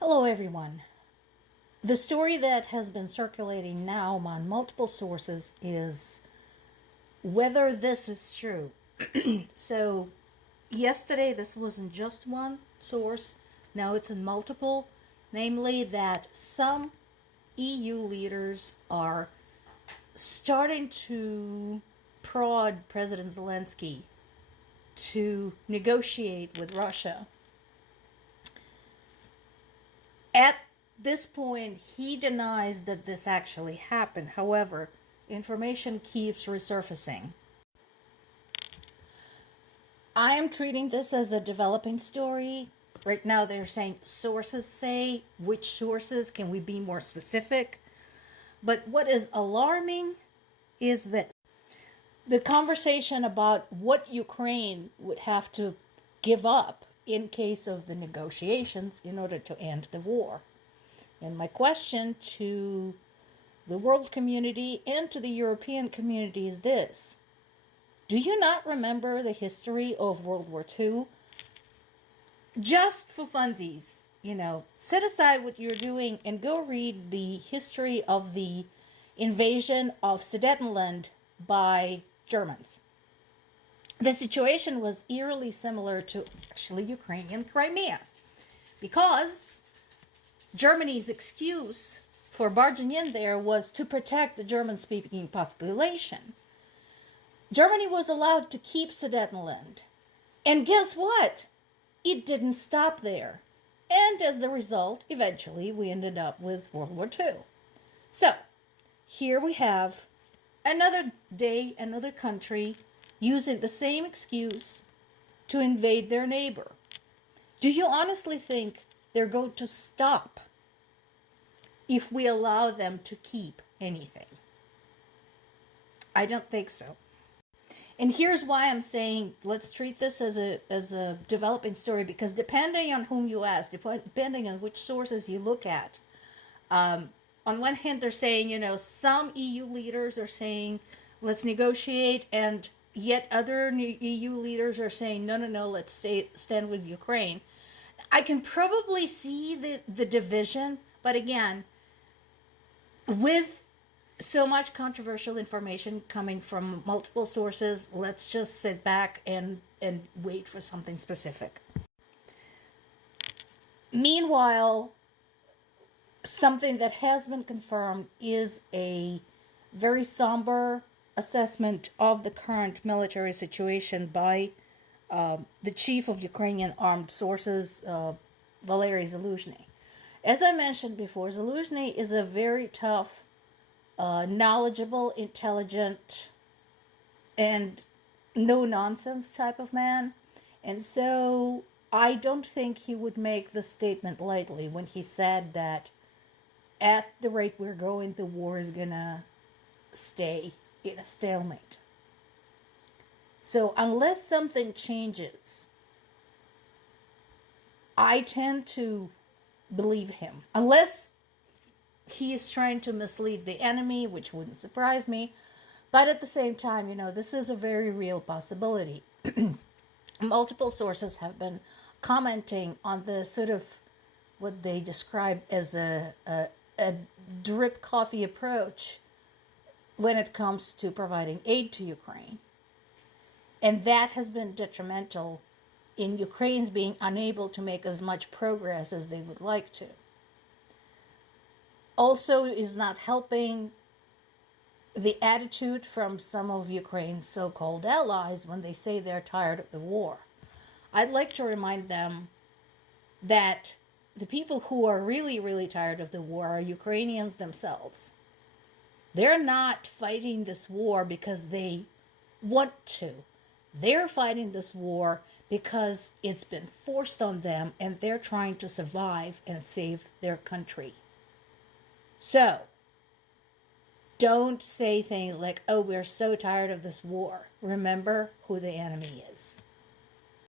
Hello, everyone. The story that has been circulating now on multiple sources is whether this is true. So, yesterday, this wasn't just one source, now it's in multiple, namely that some EU leaders are starting to prod President Zelensky to negotiate with Russia. At this point, he denies that this actually happened. However, information keeps resurfacing. I am treating this as a developing story. Right now, they're saying sources say. Which sources? Can we be more specific? But what is alarming is that the conversation about what Ukraine would have to give up in case of the negotiations in order to end the war. And my question to the world community and to the European community is this. Do you not remember the history of World War II? Just for funsies, set aside what you're doing and go read the history of the invasion of Sudetenland by Germans. The situation was eerily similar to actually Ukrainian Crimea, because Germany's excuse for barging in there was to protect the German-speaking population. Germany was allowed to keep Sudetenland. And guess what? It didn't stop there. And as the result, eventually, we ended up with World War II. So, here we have another day, another country using the same excuse to invade their neighbor. Do you honestly think they're going to stop if we allow them to keep anything? I don't think so. And here's why I'm saying let's treat this as a developing story, because depending on whom you ask, depending on which sources you look at, on one hand they're saying, some EU leaders are saying let's negotiate, and yet other EU leaders are saying, no, let's stand with Ukraine. I can probably see the division, but again, with so much controversial information coming from multiple sources, let's just sit back and wait for something specific. Meanwhile, something that has been confirmed is a very somber assessment of the current military situation by the chief of Ukrainian armed forces, Valery Zaluzhny. As I mentioned before, Zaluzhny is a very tough, knowledgeable, intelligent, and no-nonsense type of man. And so I don't think he would make the statement lightly when he said that at the rate we're going, the war is going to stay in a stalemate. So unless something changes, I tend to believe him. Unless he is trying to mislead the enemy, which wouldn't surprise me. But at the same time, this is a very real possibility. Multiple sources have been commenting on the sort of what they describe as a drip coffee approach when it comes to providing aid to Ukraine. And that has been detrimental in Ukraine's being unable to make as much progress as they would like to. Also is not helping the attitude from some of Ukraine's so-called allies when they say they're tired of the war. I'd like to remind them that the people who are really, really tired of the war are Ukrainians themselves. They're not fighting this war because they want to. They're fighting this war because it's been forced on them, and they're trying to survive and save their country. So, don't say things like, oh, we're so tired of this war. Remember who the enemy is.